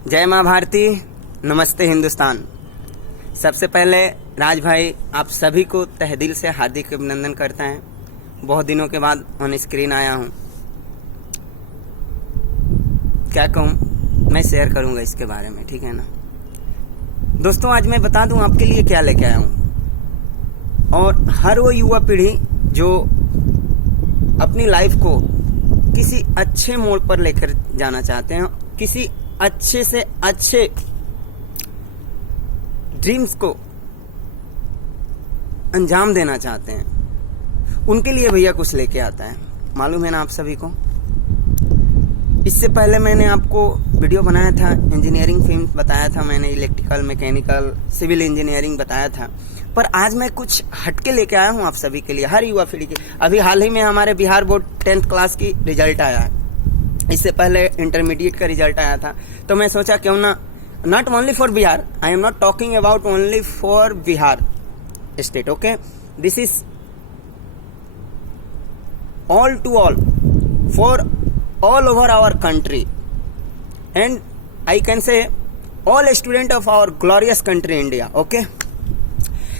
जय माँ भारती, नमस्ते हिंदुस्तान। सबसे पहले राज भाई आप सभी को तहे दिल से हार्दिक अभिनंदन करते हैं। बहुत दिनों के बाद ऑन स्क्रीन आया हूँ। क्या कहूँ, मैं शेयर करूँगा इसके बारे में, ठीक है ना दोस्तों। आज मैं बता दूँ आपके लिए क्या लेके आया हूँ। और हर वो युवा पीढ़ी जो अपनी लाइफ को किसी अच्छे मोड़ पर लेकर जाना चाहते हैं, किसी अच्छे से अच्छे ड्रीम्स को अंजाम देना चाहते हैं, उनके लिए भैया कुछ लेके आता है। मालूम है ना आप सभी को। इससे पहले मैंने आपको वीडियो बनाया था, इंजीनियरिंग फील्ड बताया था मैंने, इलेक्ट्रिकल, मैकेनिकल, सिविल इंजीनियरिंग बताया था। पर आज मैं कुछ हटके लेके आया हूँ आप सभी के लिए, हर युवा पीढ़ी के। अभी हाल ही में हमारे बिहार बोर्ड 10th क्लास की रिजल्ट आया है। इससे पहले इंटरमीडिएट का रिजल्ट आया था। तो मैं सोचा क्यों ना, not only for Bihar, I am not talking about only for Bihar state, okay, this is all to all, for all over our country, and I can say all student of our glorious country India, okay।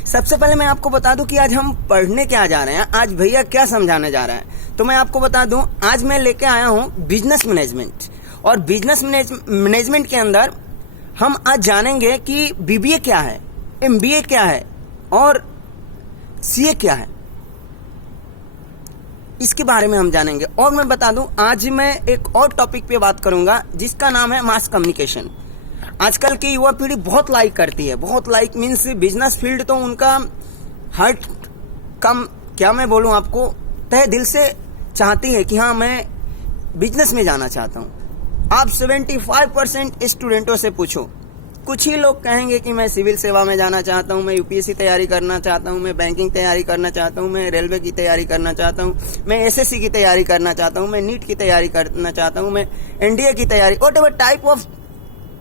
सबसे पहले मैं आपको बता दूं कि आज हम पढ़ने क्या जा रहे हैं, आज भैया क्या समझाने जा रहे हैं। तो मैं आपको बता दूं, आज मैं लेके आया हूं बिजनेस मैनेजमेंट। और बिजनेस मैनेजमेंट के अंदर हम आज जानेंगे कि बीबीए क्या है, एमबीए क्या है और सीए क्या है, इसके बारे में हम जानेंगे। और मैं बता दूं, आज मैं एक और टॉपिक पे बात करूंगा जिसका नाम है मास कम्युनिकेशन। आजकल की युवा पीढ़ी बहुत लाइक करती है, बहुत लाइक मीन्स बिजनेस फील्ड तो उनका हार्ट कम, क्या मैं बोलूं आपको, तहे दिल से चाहती है कि हाँ मैं बिजनेस में जाना चाहता हूं। आप 75% स्टूडेंटों से पूछो, कुछ ही लोग कहेंगे कि मैं सिविल सेवा में जाना चाहता हूं, मैं यूपीएससी तैयारी करना चाहता हूं, मैं बैंकिंग तैयारी करना चाहता हूं, मैं रेलवे की तैयारी करना चाहता हूं, मैं एसएससी की तैयारी करना चाहता हूं, मैं नीट की तैयारी करना चाहता हूं, मैं एनडीए की तैयारी, whatever type of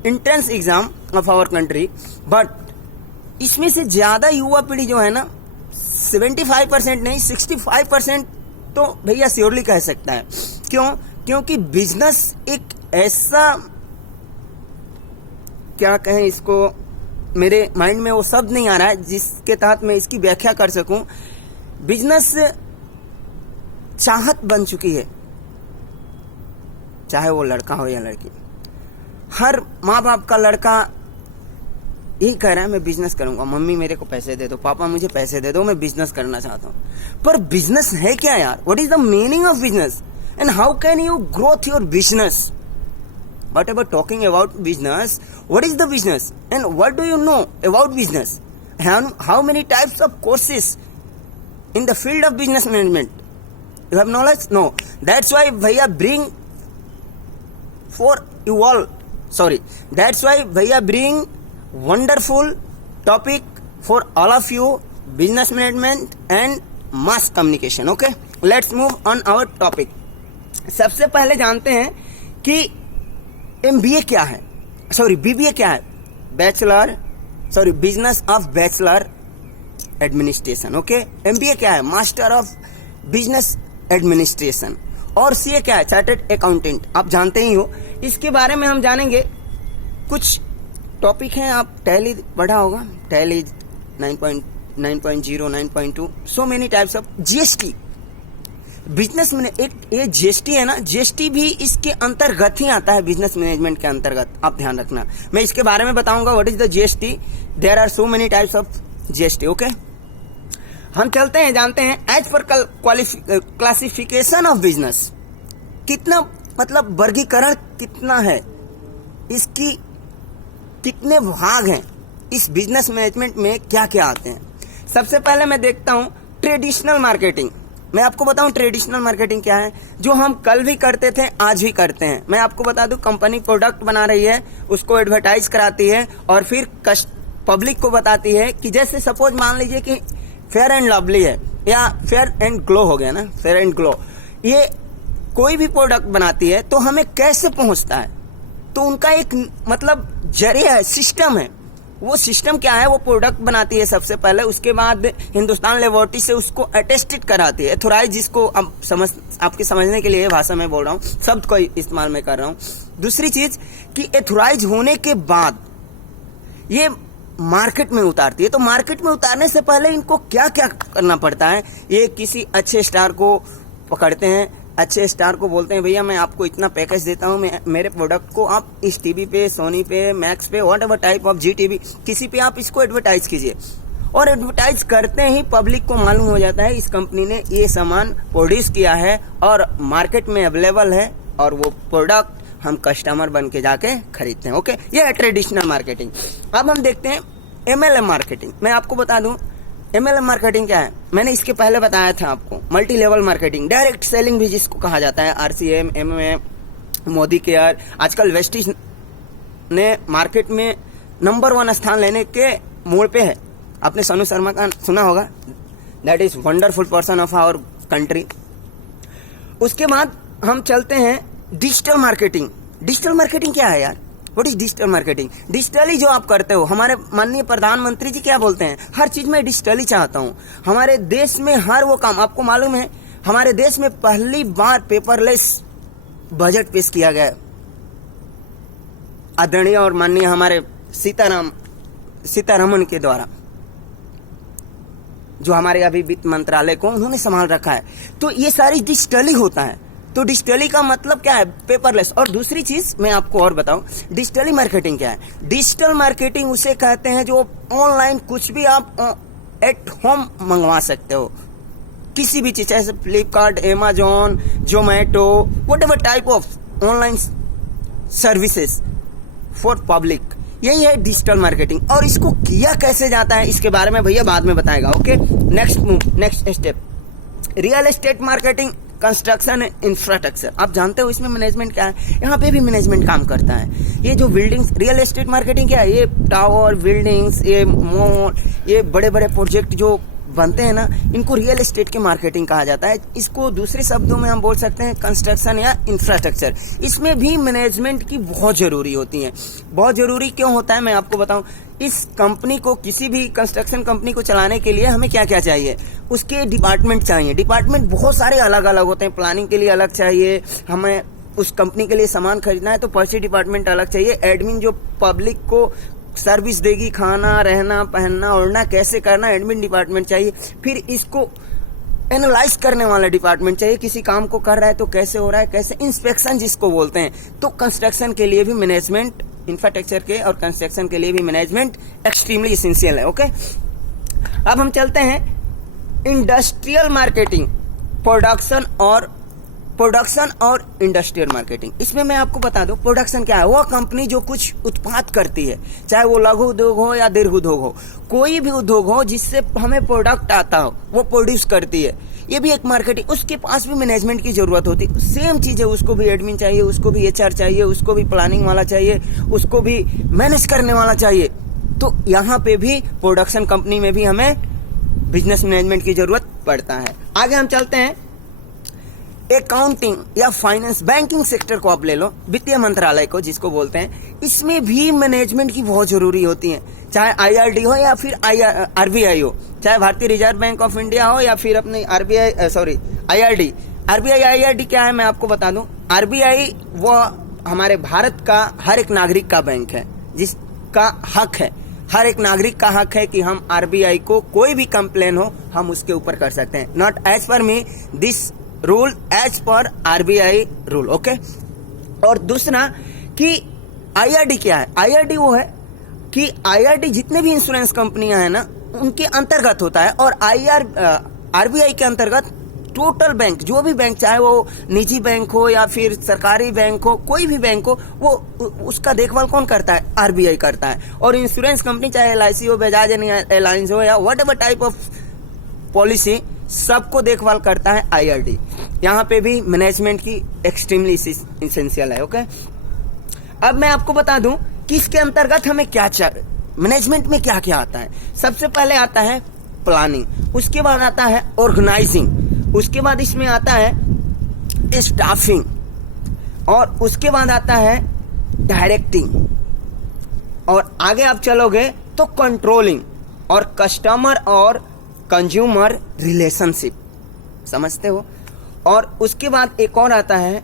entrance exam of our country. But इसमें से ज्यादा युवा पीढ़ी जो है ना, 75% नहीं 65% तो भैया श्योरली कह सकता है। क्यों? क्योंकि बिजनेस एक ऐसा, क्या कहें इसको, मेरे माइंड में वो शब्द नहीं आ रहा है जिसके तहत मैं इसकी व्याख्या कर सकूं। बिजनेस चाहत बन चुकी है, चाहे वो लड़का हो या लड़की। हर माँ बाप का लड़का यही कह रहा है मैं बिजनेस करूंगा, मम्मी मेरे को पैसे दे दो, पापा मुझे पैसे दे दो, मैं बिजनेस करना चाहता हूं। पर बिजनेस है क्या यार? What is the meaning of business and how can you growth your business? But about talking about business, what is the business and what do you know about business? How many types of courses in the field of business management? You have knowledge? No. That's why bhaiya bring for you all. Sorry. That's why bhaiya bring wonderful topic for all of you: business management and mass communication. Okay. Let's move on our topic. सबसे पहले जानते हैं कि MBA क्या है, sorry BBA क्या है, business of bachelor administration, okay. MBA क्या है, मास्टर ऑफ बिजनेस एडमिनिस्ट्रेशन। और सीए क्या है, चार्टर्ड अकाउंटेंट, आप जानते ही हो। इसके बारे में हम जानेंगे। कुछ टॉपिक हैं, आप टैली पढ़ा होगा, tally 9.0, 9.2, so many types of GST. Business में एक ये जीएसटी है ना, जीएसटी भी इसके अंतर्गत ही आता है, बिजनेस मैनेजमेंट के अंतर्गत। आप ध्यान रखना, मैं इसके बारे में बताऊंगा what is the GST. There are so many types of GST, okay. हम चलते हैं, जानते हैं as per classification of business. कितना मतलब वर्गीकरण कितना है, इसकी कितने भाग हैं, इस बिजनेस मैनेजमेंट में क्या क्या आते हैं। सबसे पहले मैं देखता हूं ट्रेडिशनल मार्केटिंग। मैं आपको बताऊं ट्रेडिशनल मार्केटिंग क्या है, जो हम कल भी करते थे आज भी करते हैं। मैं आपको बता दूं, कंपनी प्रोडक्ट बना रही है, उसको एडवर्टाइज कराती है और फिर पब्लिक को बताती है कि जैसे सपोज मान लीजिए कि फेयर एंड लवली है या फेयर एंड ग्लो हो गया ना, फेयर एंड ग्लो, ये कोई भी प्रोडक्ट बनाती है तो हमें कैसे पहुंचता है, तो उनका एक मतलब जरिया है, सिस्टम है। वो सिस्टम क्या है, वो प्रोडक्ट बनाती है सबसे पहले, उसके बाद हिंदुस्तान लेबोरेटरी से उसको अटेस्टेड कराती है, एथोराइज, जिसको अब आपके समझने के लिए भाषा में बोल रहा हूँ, शब्द को इस्तेमाल में कर रहा हूँ। दूसरी चीज कि एथोराइज होने के बाद ये मार्केट में उतारती है। तो मार्केट में उतारने से पहले इनको क्या क्या करना पड़ता है, ये किसी अच्छे स्टार को पकड़ते हैं, अच्छे स्टार को बोलते हैं भैया मैं आपको इतना पैकेज देता हूँ, मेरे प्रोडक्ट को आप इस टीवी पे, सोनी पे, मैक्स पे, whatever type of Zee TV, किसी पे आप इसको एडवर्टाइज कीजिए। और एडवर्टाइज करते ही पब्लिक को मालूम हो जाता है इस कंपनी ने ये सामान प्रोड्यूस किया है और मार्केट में अवेलेबल है, और वो प्रोडक्ट हम कस्टमर बन के जाके खरीदते हैं। ओके, ये है ट्रेडिशनल मार्केटिंग। अब हम देखते हैं MLM मार्केटिंग। मैं आपको बता दूं MLM मार्केटिंग क्या है, मैंने इसके पहले बताया था आपको। Multi level marketing, direct selling भी जिसको कहा जाता है, RCM, MMA, मोदी केयर। आजकल वेस्टिज ने मार्केट में नंबर 1 स्थान लेने के मोड़ पे है। आपने सोनू शर्मा का सुना होगा, that is wonderful person of our country. उसके बाद हम चलते हैं डिजिटल मार्केटिंग। डिजिटल मार्केटिंग क्या है यार, what is digital marketing? Digitally जो आप करते हो, हमारे माननीय प्रधानमंत्री जी क्या बोलते हैं, हर चीज में डिजिटली चाहता हूं। हमारे देश में हर वो काम, आपको मालूम है हमारे देश में पहली बार पेपरलेस बजट पेश किया गया, आदरणीय और माननीय हमारे सीतारमन के द्वारा, जो हमारे अभी वित्त मंत्रालय को उन्होंने संभाल रखा है। तो ये सारी डिजिटली होता है। तो डिजिटली का मतलब क्या है, पेपरलेस। और दूसरी चीज मैं आपको और बताऊं, डिजिटली मार्केटिंग क्या है। डिजिटल मार्केटिंग उसे कहते हैं जो ऑनलाइन कुछ भी आप एट होम मंगवा सकते हो, किसी भी चीज, जैसे Flipkart, Amazon, Zomato, what ever type of online services for public, यही है डिजिटल मार्केटिंग। और इसको किया कैसे जाता है इसके बारे में भैया बाद में बताएगा। Okay, next step, real estate marketing, construction infrastructure. आप जानते हो इसमें मैनेजमेंट क्या है, यहाँ पे भी मैनेजमेंट काम करता है। ये जो बिल्डिंग्स, रियल एस्टेट मार्केटिंग क्या है, ये टावर, बिल्डिंग्स, ये मॉल, ये बड़े बड़े प्रोजेक्ट जो बनते हैं ना, इनको रियल एस्टेट की मार्केटिंग कहा जाता है। इसको दूसरे शब्दों में हम बोल सकते हैं कंस्ट्रक्शन या इंफ्रास्ट्रक्चर। इसमें भी मैनेजमेंट की बहुत जरूरी होती है। बहुत जरूरी क्यों होता है मैं आपको बताऊं। इस कंपनी को, किसी भी कंस्ट्रक्शन कंपनी को चलाने के लिए हमें क्या क्या चाहिए, उसके डिपार्टमेंट चाहिए। डिपार्टमेंट बहुत सारे अलग अलग होते हैं। प्लानिंग के लिए अलग चाहिए, हमें उस कंपनी के लिए सामान खरीदना है तो पर्ची डिपार्टमेंट अलग चाहिए। एडमिन जो पब्लिक को सर्विस देगी, खाना, रहना, पहनना, ओढ़ना कैसे करना, एडमिन डिपार्टमेंट चाहिए। फिर इसको एनालाइज करने वाला डिपार्टमेंट चाहिए, किसी काम को कर रहा है तो कैसे हो रहा है, कैसे, इंस्पेक्शन जिसको बोलते हैं। तो कंस्ट्रक्शन के लिए भी मैनेजमेंट, इंफ्रास्ट्रक्चर के और कंस्ट्रक्शन के लिए भी मैनेजमेंट एक्सट्रीमली एसेंशियल है। ओके, अब हम चलते हैं इंडस्ट्रियल मार्केटिंग, प्रोडक्शन और इंडस्ट्रियल मार्केटिंग। इसमें मैं आपको बता दूं, प्रोडक्शन क्या है, वो कंपनी जो कुछ उत्पाद करती है, चाहे वो लघु उद्योग हो या दीर्घ उद्योग हो, कोई भी उद्योग हो जिससे हमें प्रोडक्ट आता हो, वो प्रोड्यूस करती है। ये भी एक मार्केटिंग, उसके पास भी मैनेजमेंट की जरूरत होती है। सेम चीज है, उसको भी एडमिन चाहिए, उसको भी HR चाहिए, उसको भी प्लानिंग वाला चाहिए, उसको भी मैनेज करने वाला चाहिए। तो यहाँ पे भी प्रोडक्शन कंपनी में भी हमें बिजनेस मैनेजमेंट की जरूरत पड़ता है। आगे हम चलते हैं अकाउंटिंग या फाइनेंस, बैंकिंग सेक्टर को आप ले लो, वित्तीय मंत्रालय को जिसको बोलते हैं, इसमें भी मैनेजमेंट की बहुत जरूरी होती है। चाहे IRD हो या फिर RBI हो, चाहे भारतीय रिजर्व बैंक ऑफ इंडिया हो या फिर अपने IRD। RBI IRD क्या है मैं आपको बता दूं। RBI वो हमारे भारत का हर एक नागरिक का बैंक है, जिसका हक है, हर एक नागरिक का हक है कि हम RBI को कोई भी कंप्लेन हो हम उसके ऊपर कर सकते हैं। Not as per me, this rule as per RBI rule. Okay, और दूसरा कि IRD क्या है। IRD वो है कि IRD जितने भी इंश्योरेंस कंपनियां हैं ना, उनके अंतर्गत होता है। और RBI के अंतर्गत टोटल बैंक, जो भी बैंक, चाहे वो निजी बैंक हो या फिर सरकारी बैंक हो, कोई भी बैंक हो, वो उसका देखभाल कौन करता है, RBI करता है। और इंश्योरेंस कंपनी, चाहे LIC हो, बजाज एलायंस हो या what ever type of policy, सबको देखभाल करता है IRD। यहाँ पे भी मैनेजमेंट की एक्सट्रीमली इसेंशियल है। ओके, अब मैं आपको बता दूं कि इसके अंतर्गत हमें क्या चाहिए, मैनेजमेंट में क्या क्या आता है। सबसे पहले आता है प्लानिंग, उसके बाद आता है ऑर्गेनाइजिंग, उसके बाद इसमें आता है स्टाफिंग, और उसके बाद आता है डायरेक्टिंग, और आगे आप चलोगे तो कंट्रोलिंग और कस्टमर और कंज्यूमर रिलेशनशिप, समझते हो। और उसके बाद एक और आता है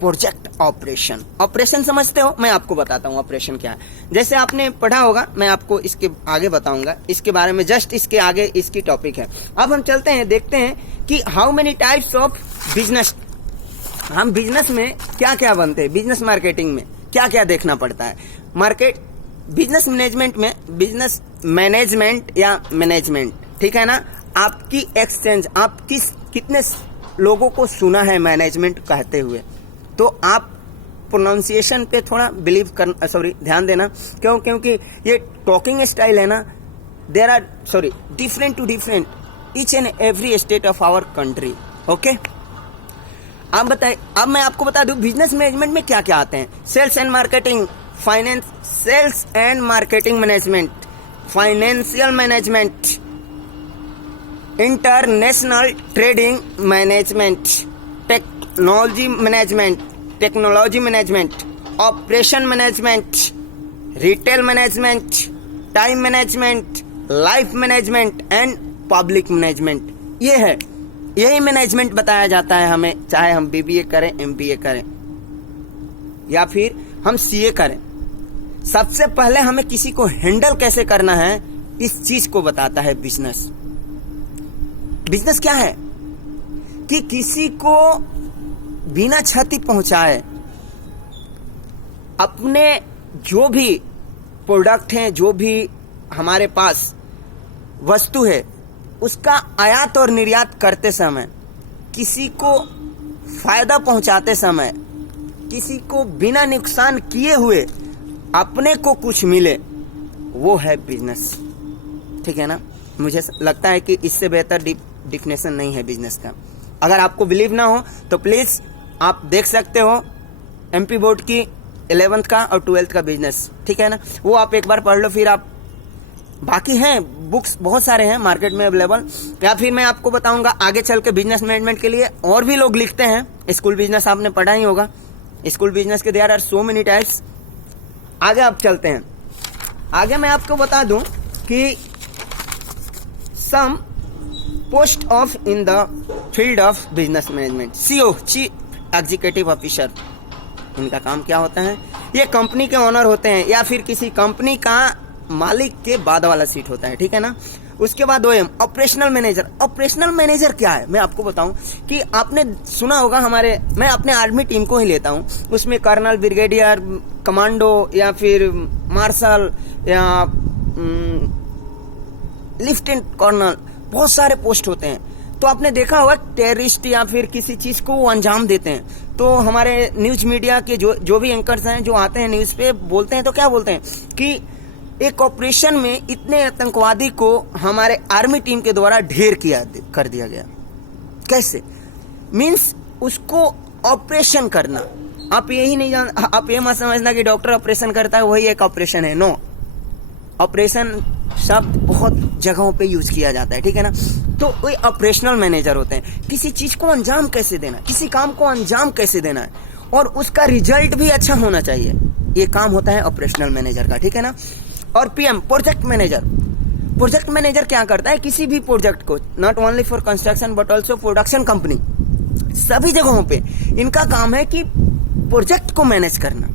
प्रोजेक्ट ऑपरेशन। ऑपरेशन समझते हो, मैं आपको बताता हूँ ऑपरेशन क्या है। जैसे आपने पढ़ा होगा, मैं आपको इसके आगे बताऊंगा, इसके बारे में जस्ट इसके आगे इसकी टॉपिक है। अब हम चलते हैं, देखते हैं कि how many types of business, हम बिजनेस में क्या क्या बनते हैं, बिजनेस मार्केटिंग में क्या क्या देखना पड़ता है। मार्केट बिजनेस मैनेजमेंट में, बिजनेस मैनेजमेंट या मैनेजमेंट, ठीक है ना, आपकी एक्सचेंज, आप कितने लोगों को सुना है मैनेजमेंट कहते हुए, तो आप प्रोनाउंसिएशन पे थोड़ा ध्यान देना। क्योंकि ये टॉकिंग स्टाइल है ना, there are different to different each and every state of our country. Okay, आप बताइए, अब मैं आपको बता दूं बिजनेस मैनेजमेंट में क्या क्या आते हैं। Sales and marketing, finance, sales and marketing management, financial management, international trading management, technology management, operation management, retail management, time management, life management and public management. ये है, यही मैनेजमेंट बताया जाता है हमें, चाहे हम बीबीए करें, एमबीए करें या फिर हम सीए करें। सबसे पहले हमें किसी को हैंडल कैसे करना है, इस चीज को बताता है बिजनेस। बिजनेस क्या है कि किसी को बिना क्षति पहुंचाए अपने जो भी प्रोडक्ट हैं, जो भी हमारे पास वस्तु है, उसका आयात और निर्यात करते समय, किसी को फायदा पहुंचाते समय, किसी को बिना नुकसान किए हुए अपने को कुछ मिले, वो है बिजनेस। ठीक है ना, मुझे लगता है कि इससे बेहतर डिफिनेशन नहीं है बिजनेस का। अगर आपको बिलीव ना हो तो प्लीज आप देख सकते हो एमपी बोर्ड की 11th का और 12th का बिजनेस, ठीक है ना, वो आप एक बार पढ़ लो। फिर आप बाकी हैं बुक्स बहुत सारे हैं मार्केट में अवेलेबल, या फिर मैं आपको बताऊंगा आगे चल के बिजनेस मैनेजमेंट के लिए और भी लोग लिखते हैं। स्कूल बिजनेस आपने पढ़ा ही होगा, स्कूल बिजनेस के there are so many types. आगे आप चलते हैं, आगे मैं आपको बता दूं कि some post of in the field of business management, CO, chief executive officer, इनका काम क्या होता है? ये कंपनी के ओनर होते हैं या फिर किसी कंपनी का मालिक के बाद वाला सीट होता है, ठीक है ना। उसके बाद OM, operational manager. Operational manager क्या है, मैं आपको बताऊं कि आपने सुना होगा, मैं अपने आर्मी टीम को ही लेता हूं, उसमें कर्नल, ब्रिगेडियर, कमांडो या फिर मार्शल या लेफ्टिनेंट कर्नल, बहुत सारे पोस्ट होते हैं। तो आपने देखा होगा टेररिस्ट या फिर किसी चीज को वो अंजाम देते हैं, तो हमारे न्यूज मीडिया के जो भी एंकर्स हैं जो आते हैं न्यूज पे बोलते हैं, तो क्या बोलते हैं कि एक ऑपरेशन में इतने आतंकवादी को हमारे आर्मी टीम के द्वारा ढेर कर दिया गया। कैसे? मीन्स उसको ऑपरेशन करना। आप यही नहीं आप ये मत समझना कि डॉक्टर ऑपरेशन करता है वही एक ऑपरेशन है। नो, ऑपरेशन शब्द बहुत जगहों पे यूज किया जाता है, ठीक है ना। तो वही ऑपरेशनल मैनेजर होते हैं, किसी चीज को अंजाम कैसे देना, किसी काम को अंजाम कैसे देना है और उसका रिजल्ट भी अच्छा होना चाहिए, ये काम होता है ऑपरेशनल मैनेजर का, ठीक है ना। और PM, project manager. Project manager क्या करता है? किसी भी प्रोजेक्ट को, not only for construction but also production company, सभी जगहों पे इनका काम है कि प्रोजेक्ट को मैनेज करना।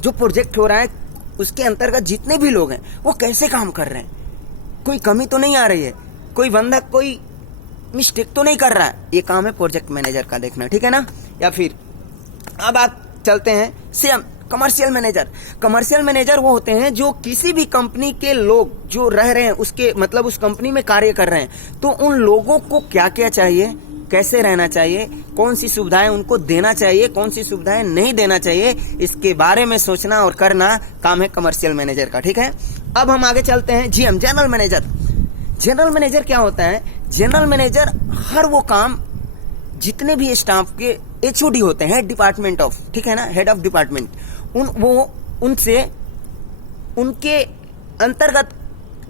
जो प्रोजेक्ट हो रहा है उसके अंतर्गत जितने भी लोग हैं वो कैसे काम कर रहे हैं, कोई कमी तो नहीं आ रही है, कोई बंदा कोई मिस्टेक तो नहीं कर रहा है, ये काम है प्रोजेक्ट मैनेजर का देखना, ठीक है ना। या फिर अब आप चलते हैं CM, commercial manager. Commercial manager वो होते हैं जो किसी भी कंपनी के लोग जो रह रहे हैं, उसके मतलब उस कंपनी में कार्य कर रहे हैं, तो उन लोगों को क्या क्या चाहिए, कैसे रहना चाहिए, कौन सी सुविधाएं उनको देना चाहिए, कौन सी सुविधाएं नहीं देना चाहिए, इसके बारे में सोचना और करना काम है कमर्शियल मैनेजर का, ठीक है। अब हम आगे चलते हैं GM, general manager. General manager क्या होता है? जनरल मैनेजर हर वो काम जितने भी स्टाफ के HOD होते हैं, हेड डिपार्टमेंट ऑफ, ठीक है ना, हेड ऑफ डिपार्टमेंट, उनसे उनके अंतर्गत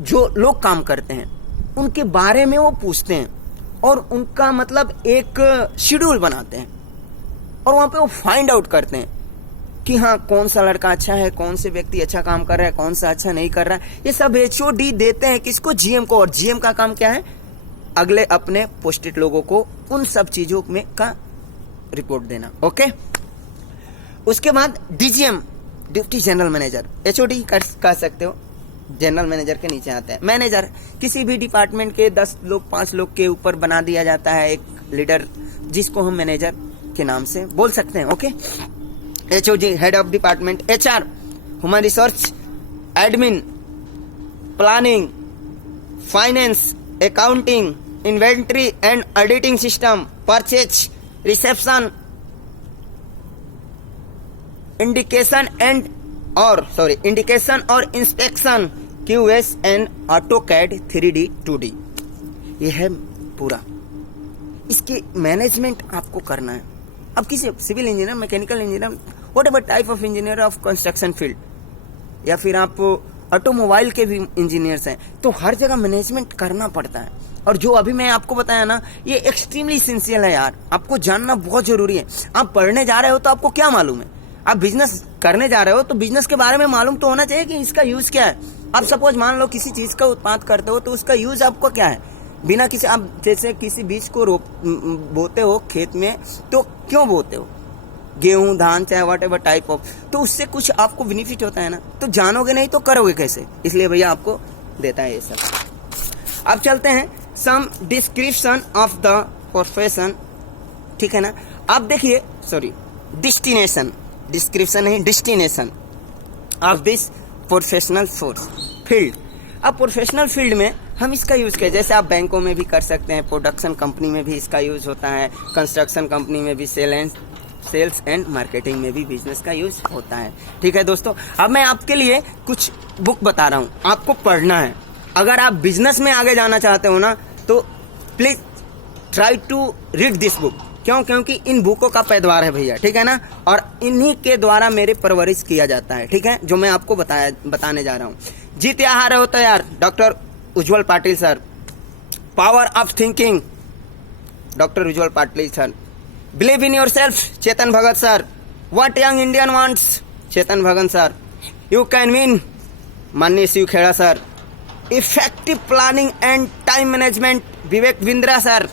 जो लोग काम करते हैं उनके बारे में वो पूछते हैं और उनका मतलब एक शेड्यूल बनाते हैं और वहां पे वो फाइंड आउट करते हैं कि हाँ कौन सा लड़का अच्छा है, कौन से व्यक्ति अच्छा काम कर रहा है, कौन सा अच्छा नहीं कर रहा है, ये सब HOD देते हैं किसको, GM को। और GM का काम क्या है, अगले अपने पोस्टेड लोगों को उन सब चीजों में का रिपोर्ट देना। ओके, उसके बाद DGM, deputy general manager, HOD कह सकते हो, जनरल मैनेजर के नीचे आता है। मैनेजर किसी भी डिपार्टमेंट के 10 लोग 5 लोग के ऊपर बना दिया जाता है एक लीडर, जिसको हम मैनेजर के नाम से बोल सकते हैं। Okay, HOD head of department, HR human resource, admin, planning, finance, accounting, inventory and auditing system, purchase, reception, indication और inspection, QS and AutoCAD 3D 2D, ये है पूरा। इसकी मैनेजमेंट आपको करना है। अब किसी civil engineer, mechanical engineer, whatever type of engineer of construction field, या फिर आप ऑटोमोबाइल के भी इंजीनियर्स हैं, तो हर जगह मैनेजमेंट करना पड़ता है। और जो अभी मैं आपको बताया ना, ये एक्सट्रीमली इसेंशियल है यार, आपको जानना बहुत जरूरी है। आप पढ़ने जा रहे हो तो आपको क्या मालूम है, आप बिजनेस करने जा रहे हो तो बिजनेस के बारे में मालूम तो होना चाहिए कि इसका यूज क्या है। आप सपोज मान लो किसी चीज का उत्पाद करते हो तो उसका यूज आपको क्या है, बिना किसी, आप जैसे किसी बीज को बोते हो खेत में, तो क्यों बोते हो, गेहूं, धान, चाहे वट एवर टाइप ऑफ, तो उससे कुछ आपको बेनिफिट होता है ना, तो जानोगे नहीं तो करोगे कैसे, इसलिए भैया आपको देता है ये सब। अब चलते हैं सम डिस्क्रिप्शन ऑफ द प्रोफेशन, ठीक है ना। आप देखिए, सॉरी, डेस्टिनेशन, डिस्क्रिप्शन नहीं, destination of this professional field. अब प्रोफेशनल फील्ड में हम इसका यूज करें, जैसे आप बैंकों में भी कर सकते हैं, प्रोडक्शन कंपनी में भी इसका यूज होता है, कंस्ट्रक्शन कंपनी में भी, सेल्स एंड मार्केटिंग में भी बिजनेस का यूज होता है। ठीक है दोस्तों, अब मैं आपके लिए कुछ बुक बता रहा हूँ, आपको पढ़ना है। अगर आप बिजनेस में आगे जाना चाहते हो ना, तो please try to read this book. क्यों? क्योंकि इन बुकों का पैदावार है भैया, ठीक है ना, और इन्हीं के द्वारा मेरे परवरिश किया जाता है, ठीक है, जो मैं आपको बताने जा रहा हूँ। जीत यहाँ रहे हो तो यार, doctor Ujjwal Patil sir. Power of thinking, doctor Ujjwal Patil sir. Believe in yourself, Chetan Bhagat sir. What young Indian wants, Chetan Bhagat sir. You can win, माननीय Shiv Khera sir. Effective planning and time management, Vivek Bindra sir.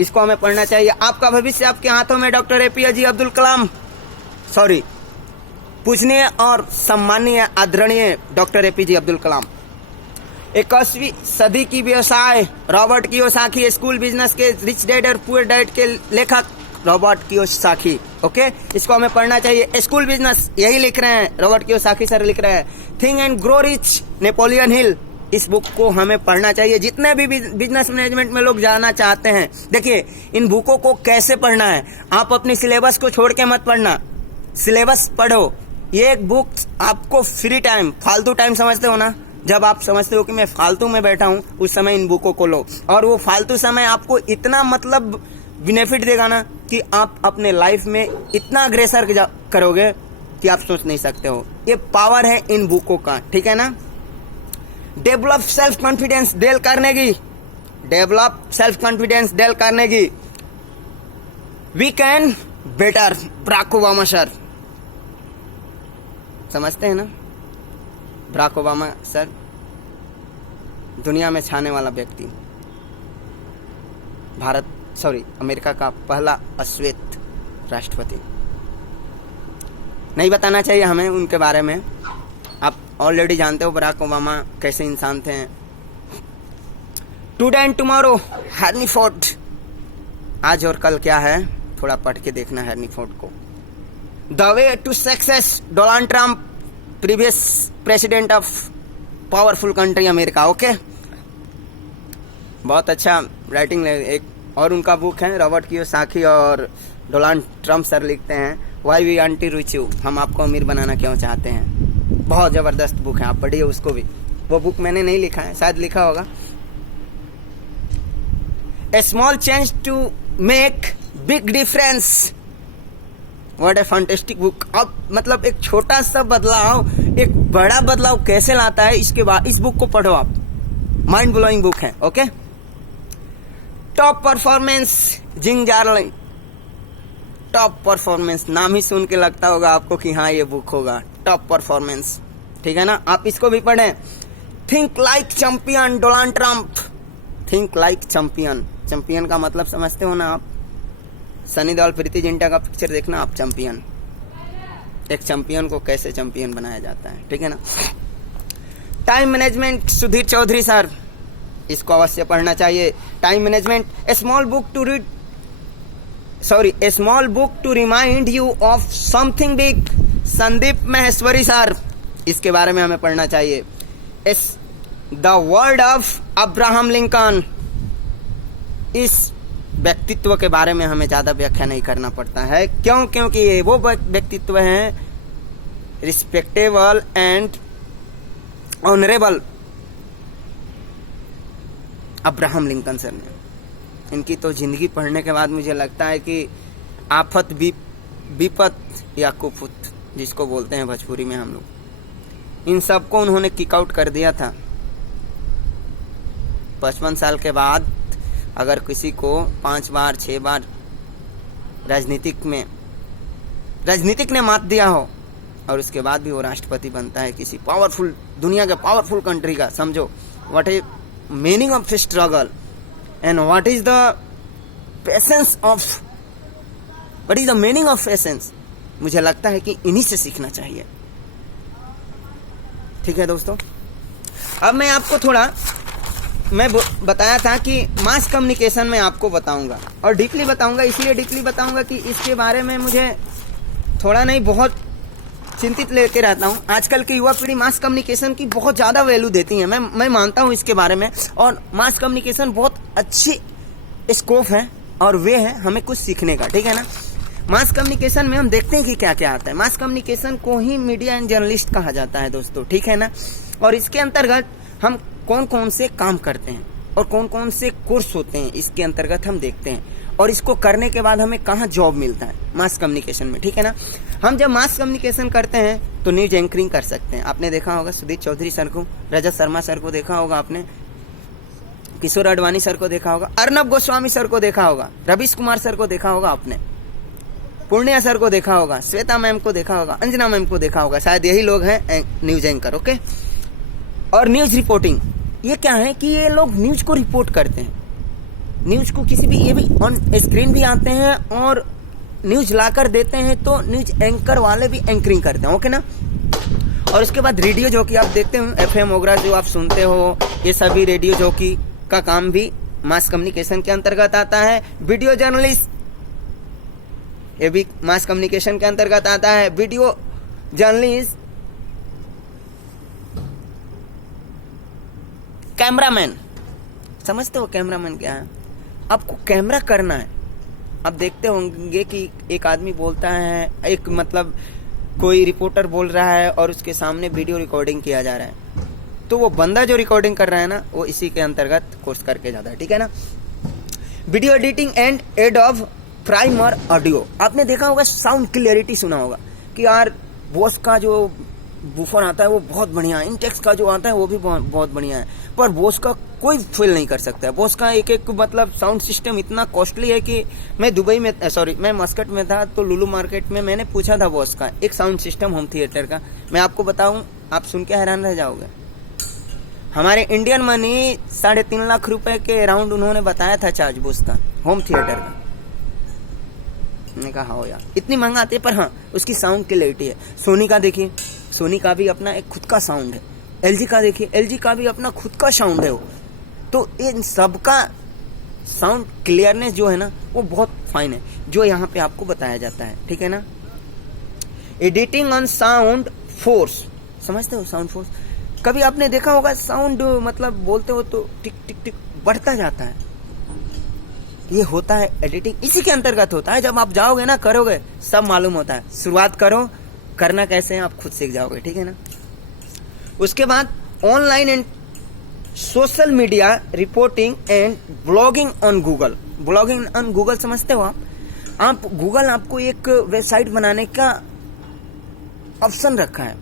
इसको हमें पढ़ना चाहिए। आपका भविष्य आपके हाथों में, doctor APJ Abdul Kalam, sorry, पूजनीय और सम्मानीय आदरणीय डॉक्टर APJ अब्दुल कलाम। 21वीं सदी की व्यवसाय, रॉबर्ट कियोसाकी। स्कूल बिजनेस के रिच डैड और पुअर डैड के लेखक रॉबर्ट कियोसाकी। ओके, इसको हमें पढ़ना चाहिए। स्कूल बिजनेस, यही लिख रहे हैं, रॉबर्ट कियोसाकी सर लिख रहे हैं। Think and grow rich, Napoleon Hill. इस बुक को हमें पढ़ना चाहिए। जितने भी बिजनेस मैनेजमेंट में लोग जाना चाहते हैं, देखिए इन बुकों को कैसे पढ़ना है। आप अपनी सिलेबस को छोड़ के मत पढ़ना, सिलेबस पढ़ो। ये एक बुक आपको फ्री टाइम, फालतू टाइम समझते हो ना, जब आप समझते हो कि मैं फालतू में बैठा हूं, उस समय इन बुकों को लो, और वो फालतू समय आपको इतना मतलब बेनिफिट देगा ना कि आप अपने लाइफ में इतना अग्रेसर करोगे कि आप सोच नहीं सकते हो। ये पावर है इन बुकों का, ठीक है ना। Develop self confidence, Dale Carnegie. Develop self confidence, Dale Carnegie. We can better, Barack Obama sir. समझते हैं ना, बराक ओबामा सर, दुनिया में छाने वाला व्यक्ति, अमेरिका का पहला अश्वेत राष्ट्रपति। नहीं बताना चाहिए हमें उनके बारे में, आप ऑलरेडी जानते हो बराक ओबामा कैसे इंसान थे। Today and tomorrow, Henry Ford. आज और कल क्या है, थोड़ा पढ़ के देखना हेनरी फोर्ड को। The way to success, Donald Trump, previous president of powerful country America. Okay, बहुत अच्छा राइटिंग। एक और उनका बुक है, रॉबर्ट कियोसाकी और डोनाल्ड ट्रंप सर लिखते हैं, why we want to rich you, हम आपको अमीर बनाना क्यों चाहते हैं। बहुत जबरदस्त बुक है, आप पढ़िए उसको भी। वो बुक मैंने नहीं लिखा है, शायद लिखा होगा। A small change to make big difference, what a fantastic book. अब मतलब एक छोटा सा बदलाव एक बड़ा बदलाव कैसे लाता है, इसके बाद इस बुक को पढ़ो आप, माइंड ब्लोइंग बुक है। ओके, टॉप परफॉर्मेंस, जिंग जार्लिन। टॉप परफॉर्मेंस, नाम ही सुन के लगता होगा आपको कि हाँ ये बुक होगा, टॉप परफॉर्मेंस, ठीक है ना। आप इसको भी पढ़ें, think like champion, Donald Trump. Think like champion, champion का मतलब समझते हो ना आप, सनी देओल प्रीति जिंटा का पिक्चर देखना आप, चैंपियन, एक चैंपियन को कैसे चैंपियन बनाया जाता है, ठीक है ना। Time management, Sudhir Chaudhary sir, इसको अवश्य पढ़ना चाहिए। Time management, a small book to remind you of something big, Sandeep Maheshwari sir, इसके बारे में हमें पढ़ना चाहिए। The word of Abraham Lincoln, इस व्यक्तित्व के बारे में हमें ज्यादा व्याख्या नहीं करना पड़ता है, क्यों? क्योंकि ये वो व्यक्तित्व हैं respectable and honourable, Abraham Lincoln sir ने। इनकी तो जिंदगी पढ़ने के बाद मुझे लगता है कि आफत विपत या कुफुत जिसको बोलते हैं भोजपुरी में हम लोग, इन सबको उन्होंने किक आउट कर दिया था। 55 साल के बाद अगर किसी को 5 बार 6 बार राजनीतिक ने मात दिया हो और उसके बाद भी वो राष्ट्रपति बनता है किसी पावरफुल, दुनिया के पावरफुल कंट्री का, समझो what is meaning of struggle and what is the patience of, what is the meaning of patience. मुझे लगता है कि इन्हीं से सीखना चाहिए, ठीक है दोस्तों। अब मैं आपको थोड़ा बताया था कि मास कम्युनिकेशन में आपको बताऊंगा और डीपली बताऊंगा, इसलिए डीपली बताऊंगा कि इसके बारे में मुझे थोड़ा नहीं बहुत चिंतित लेके रहता हूं। आजकल की युवा पीढ़ी मास कम्युनिकेशन की बहुत ज़्यादा वैल्यू देती है, मैं मानता हूं इसके बारे में, और मास कम्युनिकेशन बहुत अच्छी स्कोप है और वे है हमें कुछ सीखने का, ठीक है ना। मास कम्युनिकेशन में हम देखते हैं कि क्या क्या आता है। मास कम्युनिकेशन को ही मीडिया एंड जर्नलिस्ट कहा जाता है दोस्तों, ठीक है ना। और इसके अंतर्गत हम कौन कौन से काम करते हैं और कौन कौन से कोर्स होते हैं, इसके अंतर्गत हम देखते हैं, और इसको करने के बाद हमें कहाँ जॉब मिलता है मास कम्युनिकेशन में, ठीक है ना। हम जब मास कम्युनिकेशन करते हैं तो न्यूज एंकरिंग कर सकते हैं। आपने देखा होगा सुधीर चौधरी सर को, रजत शर्मा सर को देखा होगा आपने, किशोर आडवाणी सर को देखा होगा, अर्नब गोस्वामी सर को देखा होगा, रवीश कुमार सर को देखा होगा आपने, पूर्णिया सर को देखा होगा, श्वेता मैम को देखा होगा, अंजना मैम को देखा होगा, शायद यही लोग हैं न्यूज एंकर, ओके। और न्यूज रिपोर्टिंग, ये क्या है कि ये लोग न्यूज को रिपोर्ट करते हैं, न्यूज को किसी भी, ये भी ऑन स्क्रीन भी आते हैं और न्यूज लाकर देते हैं, तो न्यूज एंकर वाले भी एंकरिंग करते हैं, ओके ना। और उसके बाद रेडियो जॉकी आप देखते हो, FM वगैरह जो आप सुनते हो, ये सभी रेडियो जॉकी का काम भी मास कम्युनिकेशन के अंतर्गत आता है। वीडियो जर्नलिस्ट, ये भी मास कम्युनिकेशन के अंतर्गत आता है। वीडियो जर्नलिस्ट, कैमरामैन, समझते हो कैमरामैन क्या है? आपको कैमरा करना है। आप देखते होंगे कि एक आदमी बोलता है, एक मतलब कोई रिपोर्टर बोल रहा है और उसके सामने वीडियो रिकॉर्डिंग किया जा रहा है, तो वो बंदा जो रिकॉर्डिंग कर रहा है ना, वो इसी के अंतर्गत कोर्स करके जाता है, ठीक है ना। Video editing and Adobe Premiere audio, आपने देखा होगा, साउंड क्लियरिटी सुना होगा कि यार बॉस का जो बूफर आता है वो बहुत बढ़िया है, इंटेक्स का जो आता है वो भी बहुत बढ़िया है, पर बॉस का कोई फील नहीं कर सकता है। बॉस का एक मतलब साउंड सिस्टम इतना कॉस्टली है कि मैं मस्कट में था, तो लुलू मार्केट में मैंने पूछा था बॉस का एक साउंड सिस्टम होम थिएटर का, मैं आपको बताऊं, आप सुन के हैरान रह जाओगे। हमारे इंडियन मनी 3.5 लाख रुपए के अराउंड उन्होंने बताया था चार्ज बॉस का होम थिएटर का। मैंने कहा हो यार इतनी महंगा आती है, पर हाँ उसकी साउंड क्लियरिटी है। सोनी का देखिए, सोनी का भी अपना एक खुद का साउंड है। LG का देखिए, LG का भी अपना खुद का साउंड है वो। तो इन सबका साउंड क्लियरनेस जो है ना, वो बहुत फाइन है, जो यहाँ पे आपको बताया जाता है, ठीक है ना। एडिटिंग ऑन साउंड फोर्स, समझते हो साउंड फोर्स? कभी आपने देखा होगा साउंड मतलब बोलते हो तो टिक टिक टिक बढ़ता जाता है, ये होता है एडिटिंग, इसी के अंतर्गत होता है। जब आप जाओगे ना, करोगे, सब मालूम होता है। शुरुआत करो, करना कैसे है आप खुद सीख जाओगे, ठीक है ना। उसके बाद online and social media reporting and blogging on Google. Blogging on Google समझते हो आप गूगल आपको एक वेबसाइट बनाने का ऑप्शन रखा है,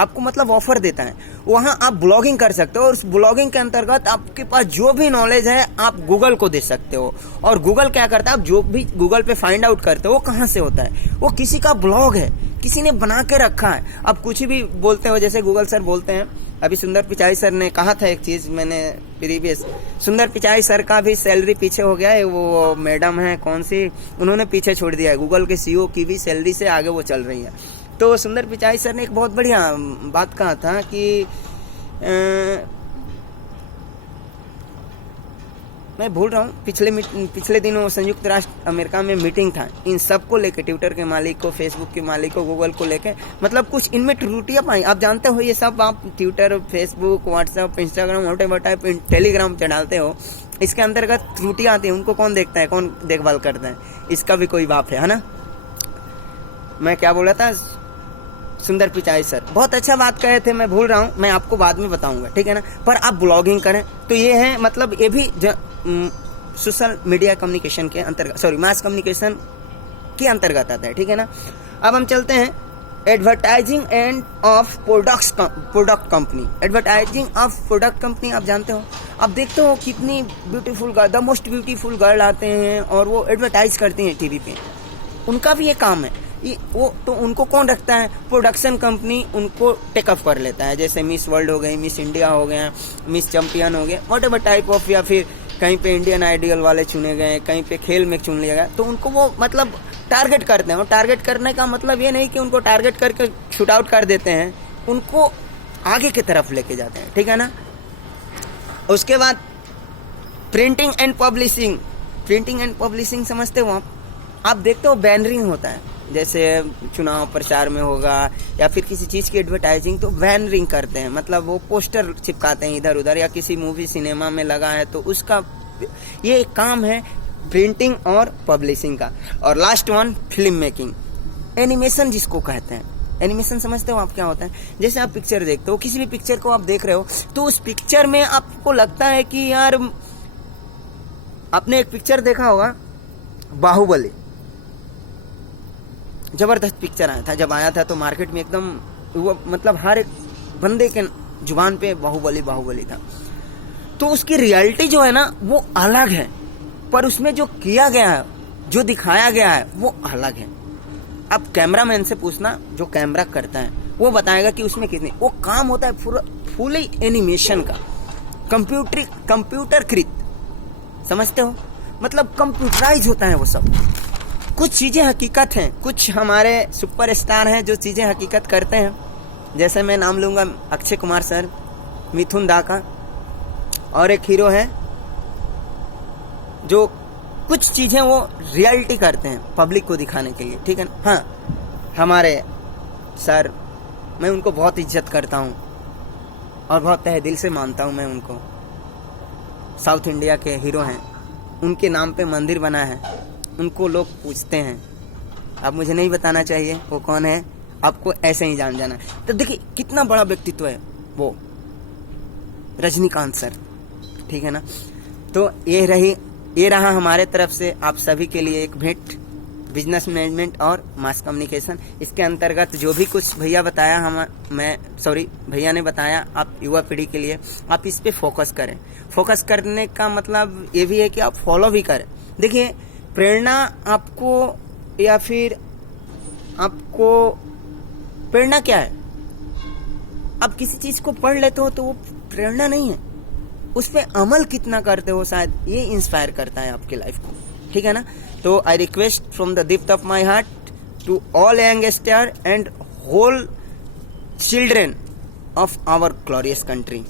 आपको मतलब ऑफर देता है, वहां आप ब्लॉगिंग कर सकते हो और उस ब्लॉगिंग के अंतर्गत आपके पास जो भी नॉलेज है आप गूगल को दे सकते हो। और गूगल क्या करता है, आप जो भी गूगल पे फाइंड आउट करते हो वो कहाँ से होता है, वो किसी का ब्लॉग है, किसी ने बना के रखा है। आप कुछ भी बोलते हो, जैसे गूगल सर बोलते हैं, अभी सुंदर पिचाई सर ने कहा था एक चीज, मैंने प्रीवियस, सुंदर पिचाई सर का भी सैलरी पीछे हो गया है, वो मैडम है कौन सी, उन्होंने पीछे छोड़ दिया है, गूगल के सीईओ की भी सैलरी से आगे वो चल रही है। तो सुंदर पिचाई सर ने एक बहुत बढ़िया बात कहा था कि मैं भूल रहा हूँ, पिछले दिनों संयुक्त राष्ट्र अमेरिका में मीटिंग था, इन सबको लेके, ट्विटर के मालिक को, फेसबुक के मालिक को, गूगल को लेके, मतलब कुछ इनमें त्रुटियां पाई। आप जानते हो ये सब, आप Twitter, Facebook, WhatsApp, Instagram, whatever type, Telegram चढ़ाते हो, इसके अंतर्गत त्रुटियां आती है, उनको कौन देखता है, कौन देखभाल करता है, इसका भी कोई बाप है ना। मैं क्या बोला था, सुंदर पिचाई सर बहुत अच्छा बात कहे थे, मैं भूल रहा हूँ, मैं आपको बाद में बताऊंगा, ठीक है ना। पर आप ब्लॉगिंग करें तो ये है, मतलब ये भी सोशल मीडिया कम्युनिकेशन के अंतर्गत, सॉरी मास कम्युनिकेशन के अंतर्गत आता है, ठीक है ना। अब हम चलते हैं advertising end of product company. Advertising of product company आप जानते हो, आप देखते हो कितनी beautiful girl, the most beautiful girl आते हैं और वो एडवर्टाइज करती हैं टीवी पे, उनका भी ये काम है। वो तो उनको कौन रखता है, प्रोडक्शन कंपनी उनको टेकअप कर लेता है, जैसे मिस वर्ल्ड हो गई, मिस इंडिया हो गया, मिस चैंपियन हो गया, व्हाटएवर टाइप ऑफ, या फिर कहीं पे इंडियन आइडियल वाले चुने गए, कहीं पे खेल में चुन लिया गया, तो उनको वो मतलब टारगेट करते हैं। और टारगेट करने का मतलब ये नहीं कि उनको टारगेट करके शूट आउट कर देते हैं, उनको आगे की तरफ लेके जाते हैं, ठीक है ना। उसके बाद printing and publishing. Printing and publishing समझते हो आप देखते हो बैनरिंग होता है, जैसे चुनाव प्रचार में होगा या फिर किसी चीज की एडवर्टाइजिंग, तो बैनरिंग करते हैं, मतलब वो पोस्टर चिपकाते हैं इधर उधर, या किसी मूवी सिनेमा में लगा है तो उसका, ये एक काम है प्रिंटिंग और पब्लिशिंग का। और last one film making, animation जिसको कहते हैं। एनिमेशन समझते हो आप क्या होता है, जैसे आप पिक्चर देखते हो, किसी भी पिक्चर को आप देख रहे हो तो उस पिक्चर में आपको लगता है कि यार, आपने एक पिक्चर देखा होगा बाहुबली, जबरदस्त पिक्चर आया था, जब आया था तो मार्केट में एकदम वो, मतलब हर एक बंदे के जुबान पे बाहुबली बाहुबली था। तो उसकी रियलिटी जो है ना वो अलग है, पर उसमें जो किया गया है, जो दिखाया गया है वो अलग है। अब कैमरामैन से पूछना, जो कैमरा करता है वो बताएगा कि उसमें कितनी, वो काम होता है फुली एनिमेशन का, कंप्यूटरकृत, समझते हो, मतलब कंप्यूटराइज होता है वो सब। कुछ चीजें हकीकत हैं, कुछ हमारे सुपरस्टार हैं जो चीजें हकीकत करते हैं, जैसे मैं नाम लूंगा अक्षय कुमार सर, मिथुन दा का, और एक हीरो है जो कुछ चीजें वो रियलिटी करते हैं पब्लिक को दिखाने के लिए, ठीक है ना। हाँ, हमारे सर, मैं उनको बहुत इज्जत करता हूँ और बहुत तहे दिल से मानता हूँ मैं उनको। साउथ इंडिया के हीरो हैं, उनके नाम पे मंदिर बना है, उनको लोग पूछते हैं। अब मुझे नहीं बताना चाहिए वो कौन है, आपको ऐसे ही जान जाना है। तो देखिए कितना बड़ा व्यक्तित्व है वो, रजनीकांत सर, ठीक है ना। तो ये रहा हमारे तरफ से आप सभी के लिए एक भेंट, बिजनेस मैनेजमेंट और मास कम्युनिकेशन। इसके अंतर्गत जो भी कुछ भैया बताया, भैया ने बताया, आप युवा पीढ़ी के लिए आप इस पे फोकस करें। फोकस करने का मतलब ये भी है कि आप फॉलो भी करें। देखिए, प्रेरणा आपको, या फिर आपको प्रेरणा क्या है, आप किसी चीज को पढ़ लेते हो तो वो प्रेरणा नहीं है, उस पे अमल कितना करते हो, शायद ये इंस्पायर करता है आपकी लाइफ को, ठीक है ना। तो I request from the depth of my heart to all youngster and whole children of our glorious country,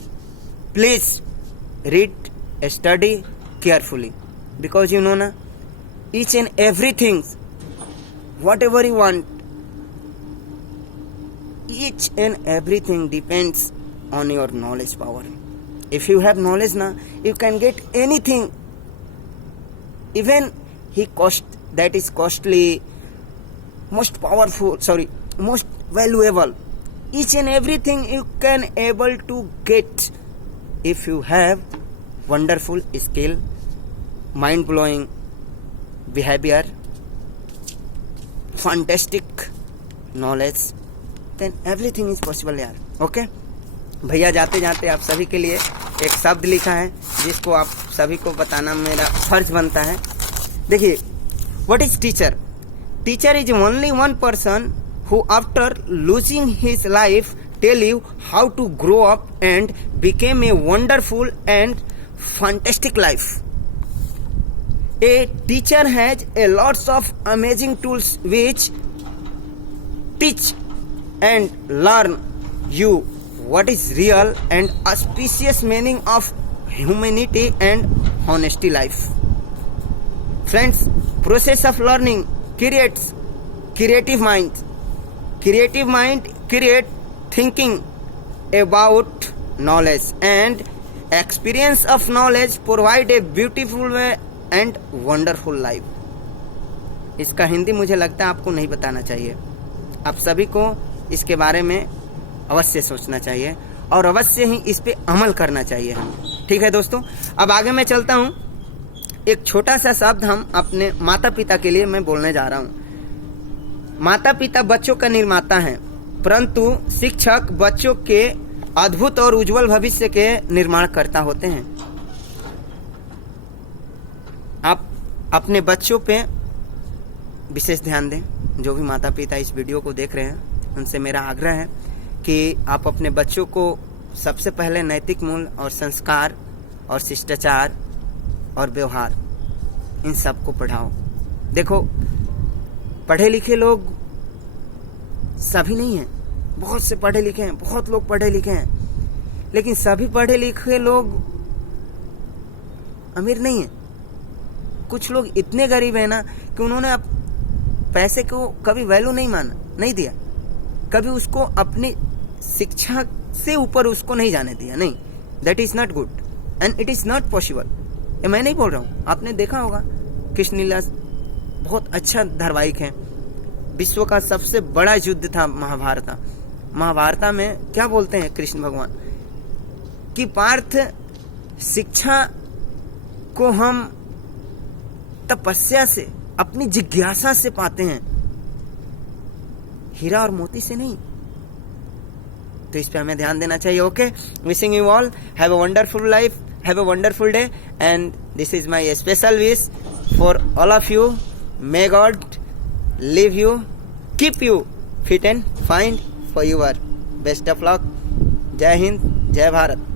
please read, study carefully, because you know ना, each and everything, whatever you want, each and everything depends on your knowledge power. If you have knowledge na, you can get anything, even that is costly, most powerful, most valuable, each and everything you can able to get if you have wonderful skill, mind blowing behavior, fantastic knowledge, then everything is possible यार। Okay भैया, जाते जाते आप सभी के लिए एक शब्द लिखा है जिसको आप सभी को बताना मेरा फर्ज बनता है। देखिए, what is teacher? Teacher is only one person who after losing his life tell you how to grow up and became a wonderful and fantastic life. A teacher has a lots of amazing tools which teach and learn you what is real and auspicious meaning of humanity and honesty life. Friends, process of learning creates creative mind. Creative mind create thinking about knowledge, and experience of knowledge provide a beautiful way and wonderful life. इसका हिंदी मुझे लगता है आपको नहीं बताना चाहिए। आप सभी को इसके बारे में अवश्य सोचना चाहिए और अवश्य ही इस पे अमल करना चाहिए हम। ठीक है दोस्तों, अब आगे मैं चलता हूँ। एक छोटा सा शब्द हम अपने माता पिता के लिए मैं बोलने जा रहा हूँ। माता पिता बच्चों का निर्माता हैं, परंतु शिक्षक बच्चों के अद्भुत और उज्जवल भविष्य के निर्माण करता होते हैं। आप अपने बच्चों पे विशेष ध्यान दें। जो भी माता पिता इस वीडियो को देख रहे हैं, उनसे मेरा आग्रह है कि आप अपने बच्चों को सबसे पहले नैतिक मूल्य और संस्कार और शिष्टाचार और व्यवहार, इन सब को पढ़ाओ। देखो, पढ़े लिखे लोग सभी नहीं हैं, बहुत से पढ़े लिखे हैं, बहुत लोग पढ़े लिखे हैं, लेकिन सभी पढ़े लिखे लोग अमीर नहीं हैं। कुछ लोग इतने गरीब हैं ना कि उन्होंने पैसे को कभी वैल्यू नहीं माना, नहीं दिया, कभी उसको अपनी शिक्षा से ऊपर उसको नहीं जाने दिया। नहीं, that is not good and it is not possible. ये मैं नहीं बोल रहा हूँ, आपने देखा होगा कृष्णलीला बहुत अच्छा धारावाहिक है। विश्व का सबसे बड़ा युद्ध था महाभारत। महाभारत में क्या बोलते हैं कृष्ण भगवान कि पार्थ, शिक्षा को हम तपस्या से, अपनी जिज्ञासा से पाते हैं, हीरा और मोती से नहीं। तो इस पे हमें ध्यान देना चाहिए। Okay, wishing you all have a wonderful life, have a wonderful day, and this is my special wish for all of you. May God live you, keep you fit and fine for your best of luck. जय हिंद, जय भारत।